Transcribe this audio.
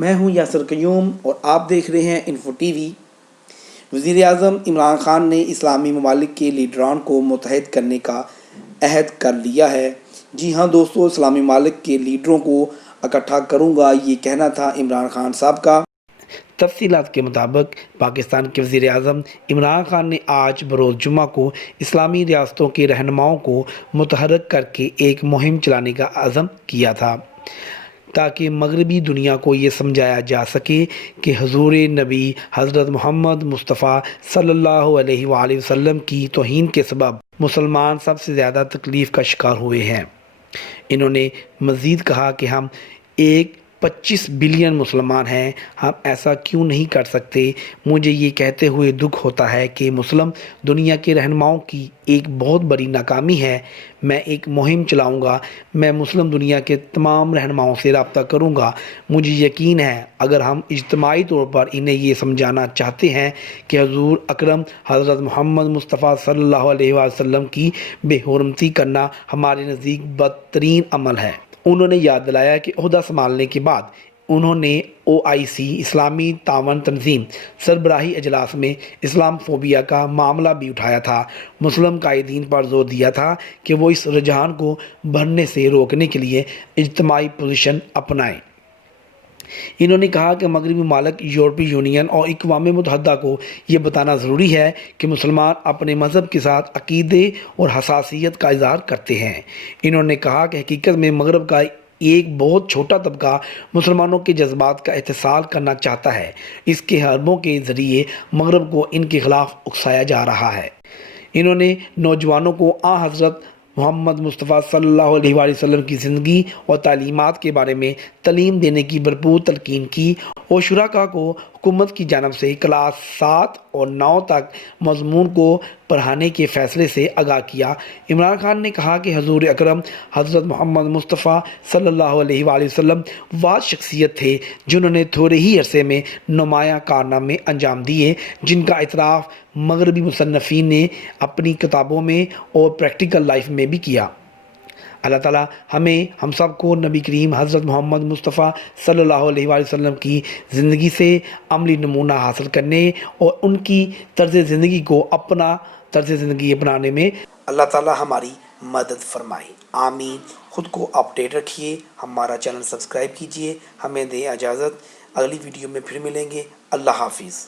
میں ہوں یاسر قیوم اور آپ دیکھ رہے ہیں انفو ٹی وی۔ وزیر اعظم عمران خان نے اسلامی ممالک کے لیڈران کو متحد کرنے کا عہد کر لیا ہے۔ جی ہاں دوستو، اسلامی ممالک کے لیڈروں کو اکٹھا کروں گا، یہ کہنا تھا عمران خان صاحب کا۔ تفصیلات کے مطابق پاکستان کے وزیر اعظم عمران خان نے آج بروز جمعہ کو اسلامی ریاستوں کے رہنماؤں کو متحرک کر کے ایک مہم چلانے کا عزم کیا تھا تاکہ مغربی دنیا کو یہ سمجھایا جا سکے کہ حضور نبی حضرت محمد مصطفیٰ صلی اللہ علیہ وآلہ وسلم کی توہین کے سبب مسلمان سب سے زیادہ تکلیف کا شکار ہوئے ہیں۔ انہوں نے مزید کہا کہ ہم 25 بلین مسلمان ہیں، ہم ایسا کیوں نہیں کر سکتے؟ مجھے یہ کہتے ہوئے دکھ ہوتا ہے کہ مسلم دنیا کے رہنماؤں کی ایک بہت بڑی ناکامی ہے۔ میں ایک مہم چلاؤں گا، میں مسلم دنیا کے تمام رہنماؤں سے رابطہ کروں گا۔ مجھے یقین ہے اگر ہم اجتماعی طور پر انہیں یہ سمجھانا چاہتے ہیں کہ حضور اکرم حضرت محمد مصطفیٰ صلی اللہ علیہ وسلم کی بے حرمتی کرنا ہمارے نزدیک بدترین عمل ہے۔ انہوں نے یاد دلایا کہ عہدہ سنبھالنے کے بعد انہوں نے OIC اسلامی تعاون تنظیم سربراہی اجلاس میں اسلام فوبیا کا معاملہ بھی اٹھایا تھا۔ مسلم قائدین پر زور دیا تھا کہ وہ اس رجحان کو بڑھنے سے روکنے کے لیے اجتماعی پوزیشن اپنائیں۔ انہوں نے کہا کہ مغربی ممالک، یورپی یونین اور اقوام متحدہ کو یہ بتانا ضروری ہے کہ مسلمان اپنے مذہب کے ساتھ عقیدے اور حساسیت کا اظہار کرتے ہیں۔ انہوں نے کہا کہ حقیقت میں مغرب کا ایک بہت چھوٹا طبقہ مسلمانوں کے جذبات کا احتساب کرنا چاہتا ہے۔ اس کے حربوں کے ذریعے مغرب کو ان کے خلاف اکسایا جا رہا ہے۔ انہوں نے نوجوانوں کو حضرت محمد مصطفیٰ صلی اللہ علیہ وآلہ وسلم کی زندگی اور تعلیمات کے بارے میں تعلیم دینے کی بھرپور تلقین کی اور شرکاء کو حکومت کی جانب سے کلاس 7 اور 9 تک مضمون کو پڑھانے کے فیصلے سے آگاہ کیا۔ عمران خان نے کہا کہ حضور اکرم حضرت محمد مصطفیٰ صلی اللہ علیہ وآلہ وسلم واحد شخصیت تھے جنہوں نے تھوڑے ہی عرصے میں نمایاں کارنامے انجام دیے، جن کا اعتراف مغربی مصنفین نے اپنی کتابوں میں اور پریکٹیکل لائف میں بھی کیا۔ اللہ تعالیٰ ہم سب کو نبی کریم حضرت محمد مصطفیٰ صلی اللہ علیہ وآلہ وسلم کی زندگی سے عملی نمونہ حاصل کرنے اور ان کی طرز زندگی کو اپنا طرز زندگی اپنانے میں اللہ تعالیٰ ہماری مدد فرمائے، آمین۔ خود کو اپڈیٹ رکھیے، ہمارا چینل سبسکرائب کیجیے۔ ہمیں دیں اجازت، اگلی ویڈیو میں پھر ملیں گے۔ اللہ حافظ۔